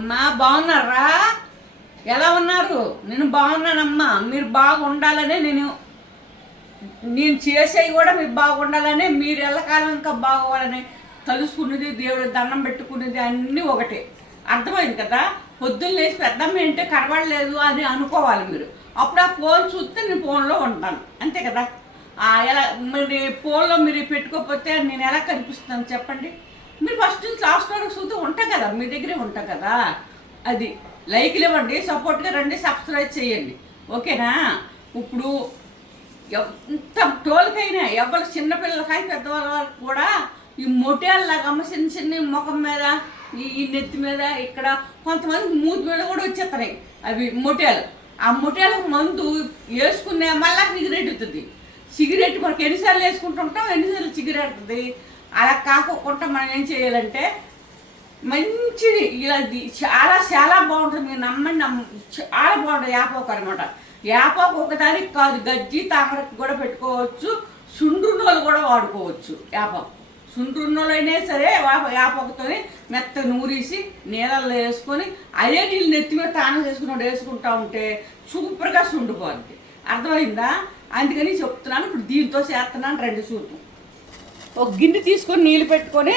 అమ్మా బాగున్నారా? ఎలా ఉన్నారు? నేను బాగున్నానమ్మా. మీరు బాగుండాలనే నేను నేను చేసేవి కూడా మీరు బాగుండాలని మీరు ఎల్లకాలం ఇంకా బాగోవాలని తలుసుకునేది దేవుడి దండం పెట్టుకునేది అన్నీ ఒకటే. అర్థమైంది కదా? పొద్దున్న లేచి పెద్దమ్మ ఏంటో కనబడలేదు అని అనుకోవాలి మీరు. అప్పుడు ఆ ఫోన్ చూస్తే నేను ఫోన్లో ఉంటాను. అంతే కదా? ఎలా మరి ఫోన్లో మీరు పెట్టుకోకపోతే నేను ఎలా కనిపిస్తాను చెప్పండి? మీరు ఫస్ట్ నుంచి లాస్ట్ వరకు చూస్తూ ఉంటా కదా మీ దగ్గరే ఉంటా కదా. అది లైక్లు ఇవ్వండి సపోర్ట్గా రండి సబ్స్క్రైబ్ చేయండి. ఓకేనా? ఇప్పుడు ఎంత టోల్కైనా ఎవరు చిన్నపిల్లలకాయ పెద్దవాళ్ళ వరకు కూడా ఈ మొటియాల్లాగా అమ్మ చిన్న చిన్న ముఖం మీద ఈ నెత్తి మీద ఇక్కడ కొంతమంది మూతి మీద కూడా వచ్చేస్తున్నాయి అవి మొటేలు ఆ మొటేలకు మందు వేసుకునే మళ్ళా సిగరెట్ అవుతుంది సిగరెట్ మనకి ఎన్నిసార్లు వేసుకుంటుంటాం ఎన్నిసార్లు సిగరెట్ అవుతుంది అలా కాకోకుండా మనం ఏం చేయాలంటే మంచిది ఇలా చాలా చాలా బాగుంటుంది. మీరు నమ్మండి నమ్మ చాలా బాగుంటుంది యాపోక అనమాట యాపోక ఒకదానికి కాదు గజ్జి తామరకు కూడా పెట్టుకోవచ్చు సుండ్రునోలు కూడా వాడుకోవచ్చు యాపాకు సుండ్రున్నోలు అయినా సరే వా- మెత్త నూరేసి నీళ్ళల్లో వేసుకొని అదే నీళ్ళు నెత్తి మీద తానం చేసుకున్నాడు వేసుకుంటా ఉంటే సూపర్గా సుండిపోద్ది. అర్థమైందా? అందుకని చెప్తున్నాను ఇప్పుడు దీంతో చేస్తున్నాను రెండు సూపు. ఒక గిన్నె తీసుకొని నీళ్ళు పెట్టుకొని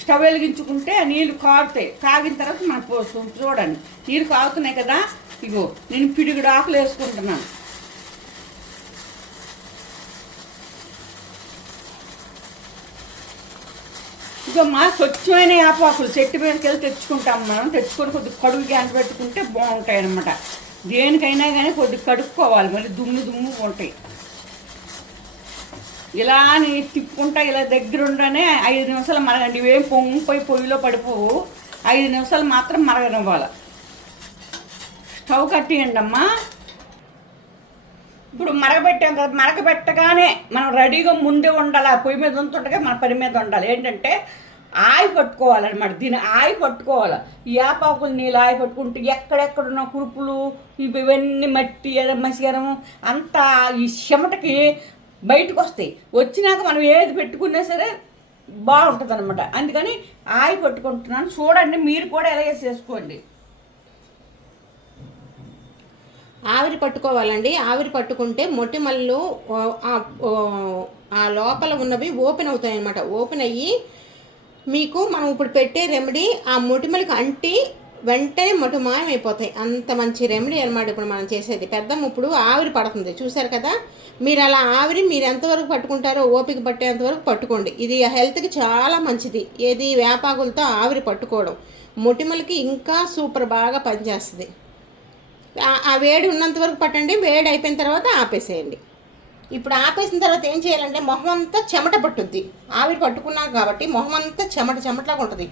స్టవ్ వెలిగించుకుంటే నీళ్ళు కాగుతాయి కాగిన తర్వాత మనకు పోసు చూడండి. నీళ్ళు కాగుతున్నాయి కదా? ఇగో నేను పిడిగుడు ఆకులు వేసుకుంటున్నాను. ఇక మా స్వచ్ఛమైన యాపాకులు చెట్టు మీదకి వెళ్ళి తెచ్చుకుంటాం మనం. తెచ్చుకొని కొద్దిగా కడుగు గ్యాన్ పెట్టుకుంటే బాగుంటాయి అనమాట దేనికైనా కానీ కొద్దిగా కడుక్కోవాలి. మళ్ళీ దుమ్ము దుమ్ము ఉంటాయి. ఇలా అని తిప్పుకుంటా ఇలా దగ్గర ఉండనే ఐదు నిమిషాలు మరగండి. ఇవేం పొంగిపోయి పొయ్యిలో పడిపోవు. ఐదు నిమిషాలు మాత్రం మరగనివ్వాలి. స్టవ్ కట్టియండి అమ్మా. ఇప్పుడు మరగబెట్టాం కదా మరగబెట్టగానే మనం రెడీగా ముందే ఉండాలి. ఆ పొయ్యి మీద ఉంటుండగా మన పని మీద ఉండాలి. ఏంటంటే ఆయి పట్టుకోవాలన్నమాట. దీన్ని ఆయి పట్టుకోవాలి. ఈ యాపాకులు నీళ్ళు ఆయి పట్టుకుంటే ఎక్కడెక్కడున్న కురుపులు ఇవన్నీ మట్టి మసిగరము అంతా ఈ చెమటకి బయటకు వస్తాయి. వచ్చినాక మనం ఏది పెట్టుకున్నా సరే బాగుంటుంది అనమాట అందుకని ఆయి పట్టుకుంటున్నాను. చూడండి మీరు కూడా ఎలా చేసుకోండి ఆవిరి పట్టుకోవాలండి. ఆవిరి పట్టుకుంటే మొటిమల్లు ఆ- లోపల ఉన్నవి ఓపెన్ అవుతాయి అనమాట ఓపెన్ అయ్యి మీకు మనం ఇప్పుడు పెట్టే రెమెడీ ఆ మొటిమలకి అంటి వెంటనే మొటి మాయమైపోతాయి. అంత మంచి రెమెడీ అనమాట ఇప్పుడు మనం చేసేది. పెద్దమ్మ ఇప్పుడు ఆవిరి పడుతుంది. చూసారు కదా? మీరు అలా ఆవిరి మీరు ఎంతవరకు పట్టుకుంటారో ఓపిక పట్టేంత వరకు పట్టుకోండి. ఇది హెల్త్కి చాలా మంచిది. ఏది వేపాకులతో ఆవిరి పట్టుకోవడం. మొటిమలకి ఇంకా సూపర్ బాగా పనిచేస్తుంది. ఆ వేడి ఉన్నంత వరకు పట్టండి. వేడి అయిపోయిన తర్వాత ఆపేసేయండి. ఇప్పుడు ఆపేసిన తర్వాత ఏం చేయాలంటే మొహం అంతా చెమట పట్టుద్ది. ఆవిరి పట్టుకున్నాం కాబట్టి మొహం అంతా చెమట చెమటలాగా ఉంటుంది.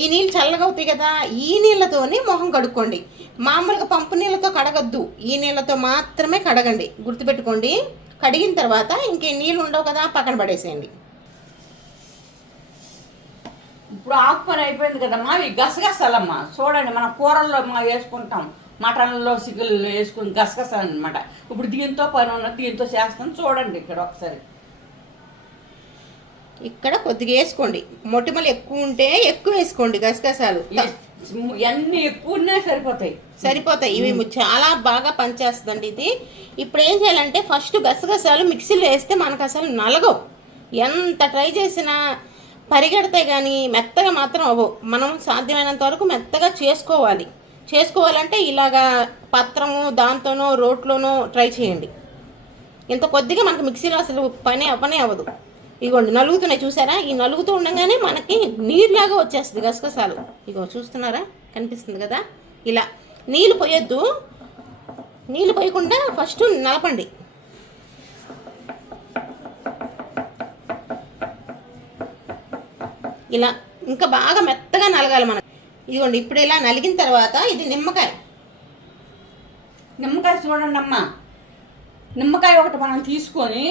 ఈ నీళ్ళు చల్లగా అవుతాయి కదా ఈ నీళ్ళతోనే మొహం కడుక్కోండి. మామూలుగా పంపు నీళ్ళతో కడగద్దు. ఈ నీళ్ళతో మాత్రమే కడగండి. గుర్తుపెట్టుకోండి. కడిగిన తర్వాత ఇంకే నీళ్ళు ఉండవు కదా పక్కన పడేసేయండి. ఇప్పుడు ఆకు పని అయిపోయింది కదమ్మా ఇవి గసగసాలమ్మా చూడండి మనం కూరల్లో మా వేసుకుంటాం. మటన్లో సిగుల్లో వేసుకుని గసగసాలు అనమాట ఇప్పుడు దీంతో పని ఉన్న దీంతో చేస్తాను చూడండి ఇక్కడ ఒకసారి. ఇక్కడ కొద్దిగా వేసుకోండి. మొటిమలు ఎక్కువ ఉంటే ఎక్కువ వేసుకోండి గసగసాలు. ఇవన్నీ ఎక్కువ ఉన్నాయి సరిపోతాయి. సరిపోతాయి. ఇవి చాలా బాగా పనిచేస్తుందండి ఇది. ఇప్పుడు ఏం చేయాలంటే ఫస్ట్ గసగసాలు మిక్సీలో వేస్తే మనకు అసలు నలగవు. ఎంత ట్రై చేసినా పరిగెడతాయి కానీ మెత్తగా మాత్రం అవ్వవు. మనం సాధ్యమైనంత వరకు మెత్తగా చేసుకోవాలి. చేసుకోవాలంటే ఇలాగా పత్రము దాంతోనో రోట్లోనో ట్రై చేయండి. ఇంత కొద్దిగా మనకు మిక్సీలో అసలు పని అవ్వనే అవ్వదు. ఇగోండి నలుగుతున్నాయి చూసారా? ఈ నలుగుతూ ఉండగానే మనకి నీరులాగా వచ్చేస్తుంది గసగసాలు. ఇగో చూస్తున్నారా? కనిపిస్తుంది కదా? ఇలా. నీళ్ళు పోయొద్దు. నీళ్ళు పోయకుండా ఫస్ట్ నలపండి. ఇలా. ఇంకా బాగా మెత్తగా నలగాలి మనం ఇదిగోండి ఇప్పుడు ఇలా నలిగిన తర్వాత ఇది నిమ్మకాయ. నిమ్మకాయ చూడండి అమ్మా. నిమ్మకాయ ఒకటి మనం తీసుకొని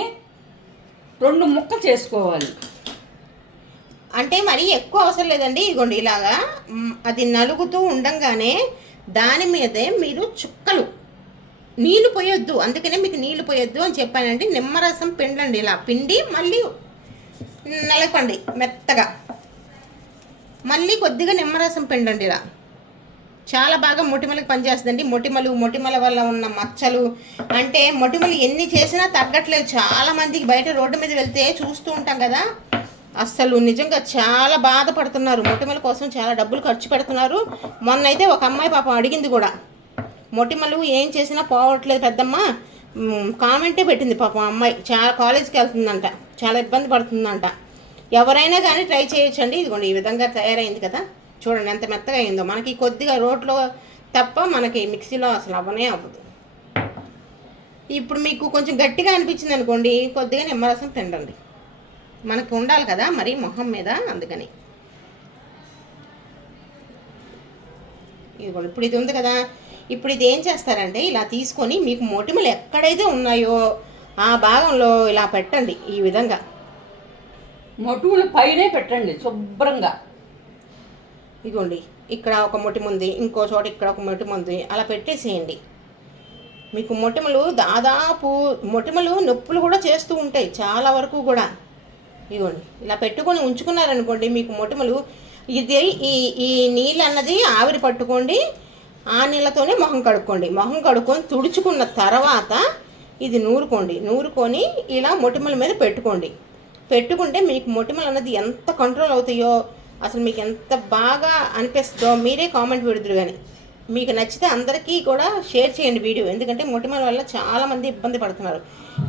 రెండు ముక్కలు చేసుకోవాలి. అంటే మరీ ఎక్కువ అవసరం లేదండి ఇదిగోండి ఇలాగా. అది నలుగుతూ ఉండంగానే దాని మీదే మీరు చుక్కలు. నీళ్ళు పోయొద్దు అందుకనే మీకు నీళ్ళు పోయొద్దు అని చెప్పానండి. నిమ్మరసం పిండండి ఇలా. పిండి మళ్ళీ నలపండి మెత్తగా. మళ్ళీ కొద్దిగా నిమ్మరసం పిండండి ఇలా చాలా బాగా మొటిమలకు పనిచేస్తుందండి. మొటిమలు మొటిమల వల్ల ఉన్న మచ్చలు అంటే మొటిమలు ఎన్ని చేసినా తగ్గట్లేదు. చాలా మందికి బయట రోడ్డు మీద వెళ్తే చూస్తూ ఉంటాం కదా. అస్సలు నిజంగా చాలా బాధపడుతున్నారు. మొటిమల కోసం చాలా డబ్బులు ఖర్చు పెడుతున్నారు. మొన్న అయితే ఒక అమ్మాయి పాపం అడిగింది కూడా. మొటిమలు ఏం చేసినా పోవట్లేదు పెద్దమ్మ. కామెంటే పెట్టింది పాపం అమ్మాయి. చాలా కాలేజీకి వెళ్తుందంట. చాలా ఇబ్బంది పడుతుందంట. ఎవరైనా కానీ ట్రై చేయొచ్చండి. ఇదిగోండి ఈ విధంగా తయారైంది కదా. చూడండి ఎంత మెత్తగా అయిందో. మనకి కొద్దిగా రోట్లో తప్ప మనకి మిక్సీలో అసలు అవ్వనే అవ్వదు. ఇప్పుడు మీకు కొంచెం గట్టిగా అనిపించింది అనుకోండి కొద్దిగా నిమ్మరసం తినండి. మనకు ఉండాలి కదా మరి మొహం మీద అందుకని. ఇదిగోండి ఇప్పుడు ఇది ఉంది కదా. ఇప్పుడు ఇది ఏం చేస్తారంటే ఇలా తీసుకొని మీకు మొటిమలు ఎక్కడైతే ఉన్నాయో ఆ భాగంలో ఇలా పెట్టండి ఈ విధంగా. మొటువులు పైనే పెట్టండి శుభ్రంగా. ఇదిగోండి ఇక్కడ ఒక మొటిముంది ఇంకో చోట ఇక్కడ ఒక మొటిముంది అలా పెట్టేసేయండి. మీకు మొటిమలు దాదాపు మొటిమలు నొప్పులు కూడా చేస్తూ ఉంటాయి చాలా వరకు కూడా. ఇదిగోండి ఇలా పెట్టుకొని ఉంచుకున్నారనుకోండి మీకు మొటిమలు ఇది ఈ ఈ నీళ్ళు అన్నది ఆవిరి పట్టుకోండి ఆ నీళ్ళతోనే మొహం కడుక్కోండి. మొహం కడుక్కొని తుడుచుకున్న తర్వాత ఇది నూరుకోండి. నూరుకొని ఇలా మొటిమల మీద పెట్టుకోండి. పెట్టుకుంటే మీకు మొటిమలు అన్నది ఎంత కంట్రోల్ అవుతాయో అసలు మీకు ఎంత బాగా అనిపిస్తుందో మీరే కామెంట్ పెడుతురు కానీ మీకు నచ్చితే అందరికీ కూడా షేర్ చేయండి వీడియో ఎందుకంటే మొటిమల వల్ల చాలామంది ఇబ్బంది పడుతున్నారు.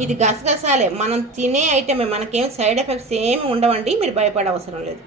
ఇది గసగసాలే మనం తినే ఐటమే మనకేం సైడ్ ఎఫెక్ట్స్ ఏమి ఉండవండి మీరు భయపడే అవసరం లేదు.